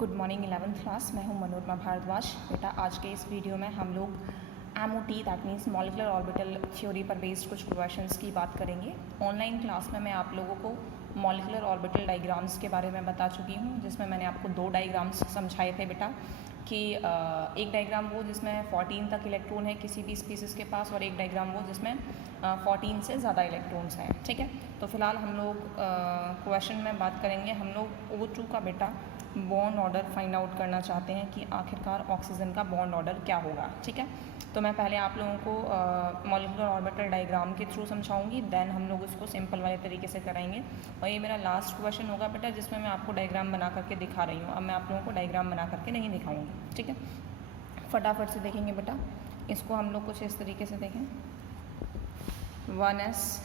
Good morning 11th class. मैं हूं मनोरमा भारद्वाज। बेटा आज के इस वीडियो में हम लोग MOT that means molecular orbital theory पर बेस्ड कुछ क्वेश्चंस की बात करेंगे। ऑनलाइन क्लास में मैं आप लोगों को मॉलिक्यूलर ऑर्बिटल डायग्राम्स के बारे में बता चुकी हूं, जिसमें मैंने आपको 2 डायग्राम्स समझाए थे बेटा कि एक डायग्राम वो जिसमें 14 तक इलेक्ट्रॉन है किसी भी स्पीसीज़ के पास, और एक डायग्राम वो जिसमें 14 से ज़्यादा इलेक्ट्रॉन्स हैं। ठीक है, तो फिलहाल हम लोग क्वेश्चन में बात करेंगे। हम लोग O2 का बेटा बॉन्ड ऑर्डर फाइंड आउट करना चाहते हैं कि आखिरकार ऑक्सीजन का बॉन्ड ऑर्डर क्या होगा। ठीक है, तो मैं पहले आप लोगों को मॉलिक्यूलर ऑर्बिटल डायग्राम के थ्रू समझाऊंगी, देन हम लोग उसको सिंपल वाले तरीके से कराएंगे। और ये मेरा लास्ट क्वेश्चन होगा बेटा जिसमें मैं आपको डायग्राम बना करके दिखा रही हूँ। अब मैं आप लोगों को डायग्राम बना करके नहीं दिखाऊंगी। ठीक है, फटाफट से देखेंगे बेटा। इसको हम लोग कुछ इस तरीके से देखें। 1s,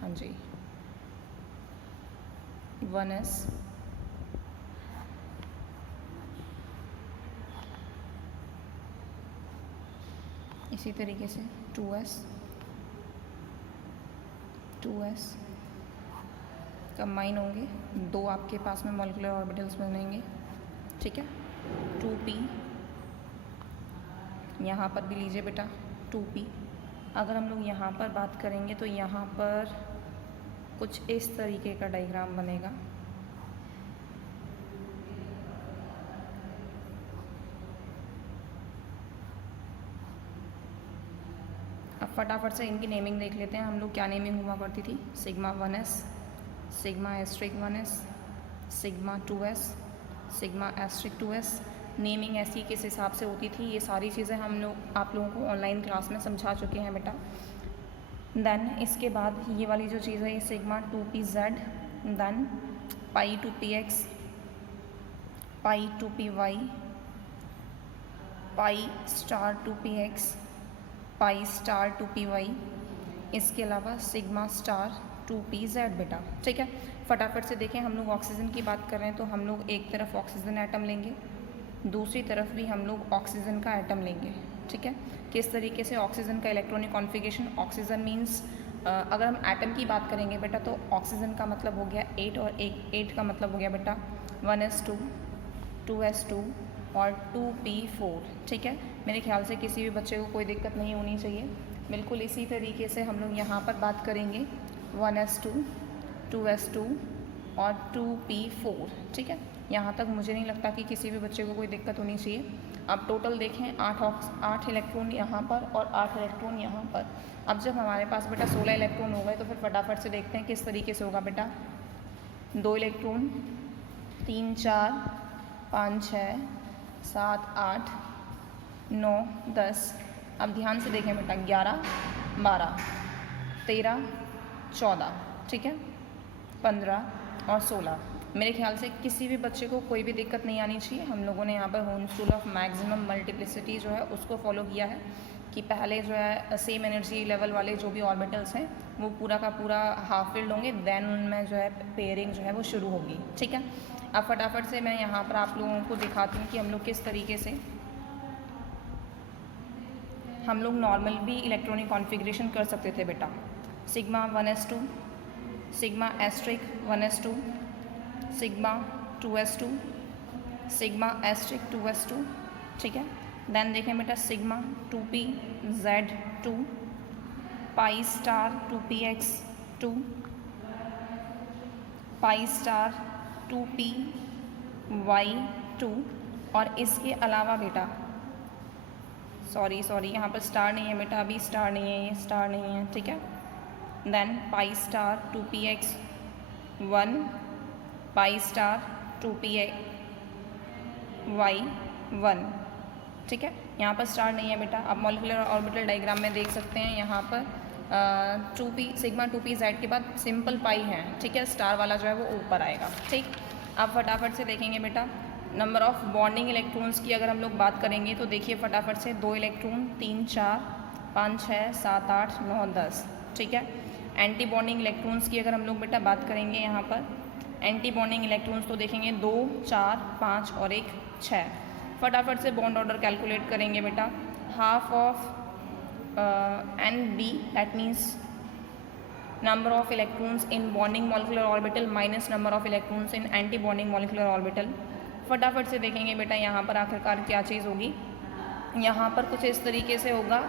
हाँ जी 1s, इसी तरीके से 2s, 2s कंबाइन होंगे, 2 आपके पास में मॉलिक्यूलर ऑर्बिटल्स बनेंगे। ठीक है, 2p, यहाँ पर भी लीजिए बेटा 2p। अगर हम लोग यहाँ पर बात करेंगे तो यहाँ पर कुछ इस तरीके का डायग्राम बनेगा। अब फटाफट से इनकी नेमिंग देख लेते हैं हम लोग। क्या नेमिंग हुआ करती थी? Sigma 1s, sigma asterisk 1s, sigma 2s, sigma asterisk 2s। Naming ऐसी किस हिसाब से होती थी, ये सारी चीज़ें हम लोग आप लोगों को ऑनलाइन क्लास में समझा चुके हैं बेटा। देन इसके बाद ये वाली जो चीज़ है ये sigma 2pz, than pi 2px, पाई 2py, pi star 2px, pi star 2py, इसके अलावा सिग्मा स्टार 2pz बेटा। ठीक है, फटाफट से देखें। हम लोग ऑक्सीजन की बात कर रहे हैं तो हम लोग एक तरफ ऑक्सीजन एटम लेंगे, दूसरी तरफ भी हम लोग ऑक्सीजन का एटम लेंगे। ठीक है, किस तरीके से ऑक्सीजन का इलेक्ट्रॉनिक कॉन्फ़िगरेशन। ऑक्सीजन मीन्स अगर हम एटम की बात करेंगे बेटा तो ऑक्सीजन का मतलब हो गया 8, और 8 का मतलब हो गया बेटा 1s2, 2s2 और 2p4। ठीक है, मेरे ख्याल से किसी भी बच्चे को कोई दिक्कत नहीं होनी चाहिए। बिल्कुल इसी तरीके से हम लोग यहाँ पर बात करेंगे 1s2, 2s2 और 2p4। ठीक है, यहाँ तक मुझे नहीं लगता कि किसी भी बच्चे को कोई दिक्कत होनी चाहिए। अब टोटल देखें 8 इलेक्ट्रॉन यहाँ पर और 8 इलेक्ट्रॉन यहाँ पर। अब जब हमारे पास बेटा 16 इलेक्ट्रॉन हो गए तो फिर फटाफट से देखते हैं किस तरीके से होगा बेटा। 2 इलेक्ट्रॉन, 3 4 5 6 7 8 9 10। अब ध्यान से देखें बेटा 11 12 13 14, ठीक है, 15 और 16। मेरे ख्याल से किसी भी बच्चे को कोई भी दिक्कत नहीं आनी चाहिए। हम लोगों ने यहाँ पर होन्स रूल ऑफ मैक्सिमम मल्टीप्लिसिटी जो है उसको फॉलो किया है कि पहले जो है सेम एनर्जी लेवल वाले जो भी ऑर्बिटल्स हैं वो पूरा का पूरा हाफ फिल्ड होंगे, देन उनमें जो है पेयरिंग जो है वो शुरू होगी। ठीक है, अब फटाफट से मैं यहाँ पर आप लोगों को दिखाती हूँ कि हम लोग किस तरीके से हम लोग नॉर्मल भी इलेक्ट्रॉनिक कॉन्फ़िगरेशन कर सकते थे बेटा। Sigma 1s2, sigma asterisk 1s2, sigma 2s2, sigma asterisk 2s2। ठीक है, देन देखें बेटा sigma 2pz2, pi star 2px2, pi star 2py2। और इसके अलावा बेटा सॉरी यहाँ पर स्टार नहीं है बेटा, अभी स्टार नहीं है, ये स्टार नहीं है। ठीक है, then pi star 2px1, pi star 2py1। ठीक है, यहाँ पर स्टार नहीं है बेटा। अब मॉलिक्यूलर ऑर्बिटल डायग्राम में देख सकते हैं यहाँ पर 2p सिग्मा 2pz के बाद सिंपल पाई है। ठीक है, स्टार वाला जो है वो ऊपर आएगा। ठीक, अब फटाफट से देखेंगे बेटा नंबर ऑफ़ बॉन्डिंग इलेक्ट्रॉन्स की अगर हम लोग बात करेंगे तो देखिए फटाफट से 2 इलेक्ट्रॉन, 3 4 5 6 7 8 9 10। ठीक है, एंटी बॉन्डिंग इलेक्ट्रॉन्स की अगर हम लोग बेटा बात करेंगे यहाँ पर एंटी बॉन्डिंग इलेक्ट्रॉन्स तो देखेंगे 2 4 5 और 1 6। फटाफट से बॉन्ड ऑर्डर कैलकुलेट करेंगे बेटा। Half of N B that means number of electrons in bonding molecular orbital minus number of electrons in anti bonding molecular orbital. फटाफट से देखेंगे बेटा यहाँ पर आखिरकार क्या चीज़ होगी। यहाँ पर कुछ इस तरीके से होगा,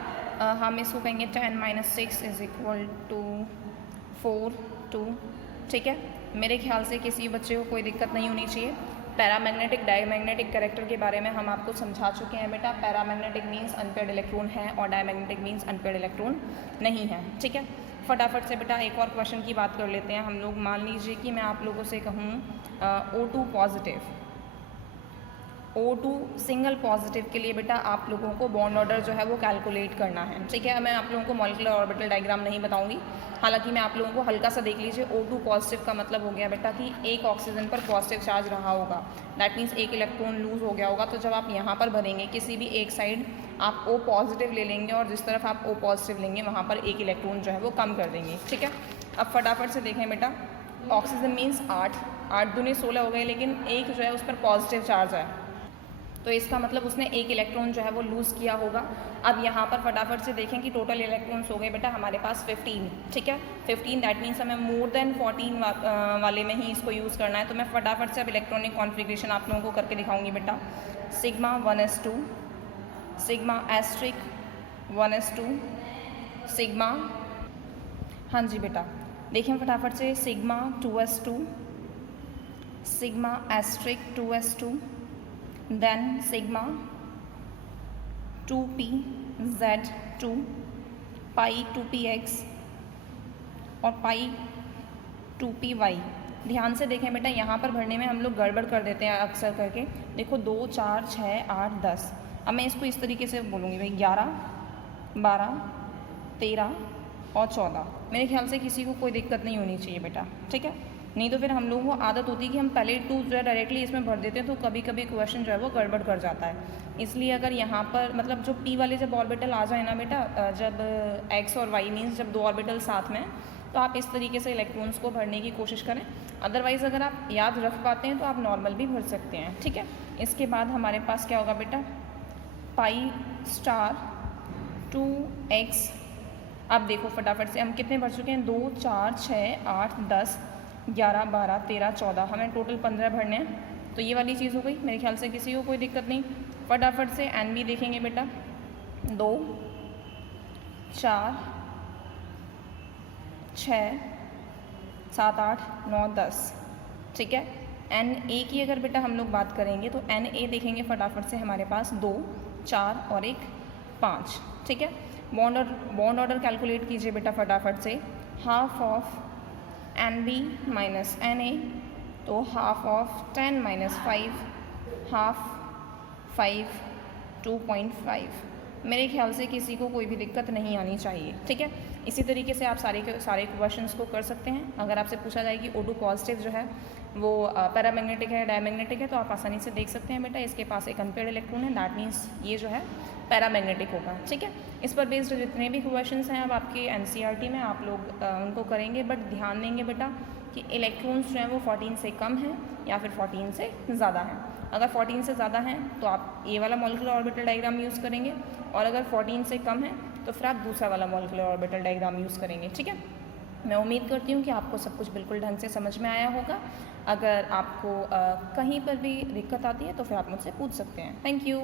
हम इसको कहेंगे 10 - 6 = 4 2। ठीक है, मेरे ख्याल से किसी बच्चे को कोई दिक्कत नहीं होनी चाहिए। पैरामैग्नेटिक डायमैग्नेटिक कैरेक्टर के बारे में हम आपको समझा चुके हैं बेटा। पैरामैग्नेटिक मीन्स अनपेयर्ड इलेक्ट्रॉन है और डायमैग्नेटिक मीन्स अनपेयर्ड इलेक्ट्रॉन नहीं है। ठीक है, फटाफट से बेटा एक और क्वेश्चन की बात कर लेते हैं हम लोग। मान लीजिए कि मैं आप लोगों से कहूँ O2 positive, O2 single positive के लिए बेटा आप लोगों को बॉन्ड ऑर्डर जो है वो कैलकुलेट करना है। ठीक है, मैं आप लोगों को मॉलिक्यूलर ऑर्बिटल डायग्राम नहीं बताऊंगी, हालांकि मैं आप लोगों को हल्का सा देख लीजिए। O2 पॉजिटिव का मतलब हो गया बेटा कि एक ऑक्सीजन पर पॉजिटिव चार्ज रहा होगा, दैट मीन्स एक इलेक्ट्रॉन लूज हो गया होगा। तो जब आप यहाँ पर भरेंगे किसी भी एक साइड आप O पॉजिटिव ले लेंगे और जिस तरफ आप O पॉजिटिव लेंगे वहाँ पर एक इलेक्ट्रॉन जो है वो कम कर देंगे। ठीक है, अब फटाफट से देखें बेटा, ऑक्सीजन मीन्स 8 दूनी 16 हो गए, लेकिन एक जो है उस पर पॉजिटिव चार्ज है, तो इसका मतलब उसने एक इलेक्ट्रॉन जो है वो लूज़ किया होगा। अब यहाँ पर फटाफट से देखें कि टोटल इलेक्ट्रॉन्स हो गए बेटा हमारे पास 15। ठीक है, 15 दैट मीन्स हमें मोर देन 14 वाले में ही इसको यूज़ करना है। तो मैं फटाफट से अब इलेक्ट्रॉनिक कॉन्फ़िगरेशन आप लोगों को करके दिखाऊंगी बेटा। Sigma 1s2, sigma asterisk 1s2, sigma, हाँ जी बेटा देखें फटाफट से, sigma 2s2, sigma asterisk 2s2, then sigma 2pz2, pi 2px और pi 2py। ध्यान से देखें बेटा, यहाँ पर भरने में हम लोग गड़बड़ कर देते हैं अक्सर करके। देखो 2 4 6 8 10, अब मैं इसको इस तरीके से बोलूँगी भाई 11 12 13 और 14। मेरे ख्याल से किसी को कोई दिक्कत नहीं होनी चाहिए बेटा। ठीक है, नहीं तो फिर हम लोगों को आदत होती है कि हम पहले 2 जो है डायरेक्टली इसमें भर देते हैं, तो कभी कभी क्वेश्चन जो है वो गड़बड़ कर जाता है। इसलिए अगर यहाँ पर मतलब जो P वाले जब ऑर्बिटल आ जाए ना बेटा, जब X और Y मीन्स जब 2 ऑर्बिटल साथ में, तो आप इस तरीके से इलेक्ट्रॉन्स को भरने की कोशिश करें। अदरवाइज़ अगर आप याद रख पाते हैं तो आप नॉर्मल भी भर सकते हैं। ठीक है, इसके बाद हमारे पास क्या होगा बेटा, पाई स्टार 2x। अब देखो फटाफट से हम कितने भर चुके हैं, 2 4 6 8 10 11 12 13 14, हमें टोटल 15 भरने हैं। तो ये वाली चीज़ हो गई, मेरे ख्याल से किसी को कोई दिक्कत नहीं। फटाफट से एन भी देखेंगे बेटा, 2 4 6 7 8 9 10। ठीक है, एन ए की अगर बेटा हम लोग बात करेंगे तो एन ए देखेंगे फटाफट से हमारे पास 2 4 और 1 5। ठीक है, बॉन्ड ऑर्डर कैलकुलेट कीजिए बेटा फटाफट से। Half of N B minus N A, तो हाफ ऑफ 10 - 5, हाफ 5 2.5। मेरे ख्याल से किसी को कोई भी दिक्कत नहीं आनी चाहिए। ठीक है, इसी तरीके से आप सारे क्वेश्चंस को कर सकते हैं। अगर आपसे पूछा जाए कि O2 पॉजिटिव जो है वो पैरामैग्नेटिक है डायमैग्नेटिक है, तो आप आसानी से देख सकते हैं बेटा इसके पास एक अनपेयर्ड इलेक्ट्रॉन है, दैट मीन्स ये जो है पैरामैग्नेटिक होगा। ठीक है, इस पर बेस्ड जितने भी क्वेश्चंस हैं अब आपके NCERT में आप लोग उनको करेंगे, बट ध्यान देंगे बेटा कि इलेक्ट्रॉन्स जो हैं वो 14 से कम हैं या फिर 14 से ज़्यादा हैं। अगर 14 से ज़्यादा हैं तो आप ये वाला मॉलिक्यूलर ऑर्बिटल डायग्राम यूज़ करेंगे, और अगर 14 से कम है तो फिर आप दूसरा वाला मॉलिक्यूलर ऑर्बिटल डायग्राम यूज़ करेंगे। ठीक है, मैं उम्मीद करती हूँ कि आपको सब कुछ बिल्कुल ढंग से समझ में आया होगा। अगर आपको कहीं पर भी दिक्कत आती है तो फिर आप मुझसे पूछ सकते हैं। Thank you.